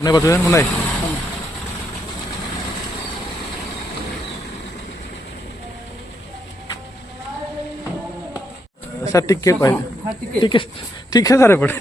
Này bật lên, con này. Sir ticket पाहिजे ठीक आहे ठीक आहे सर पण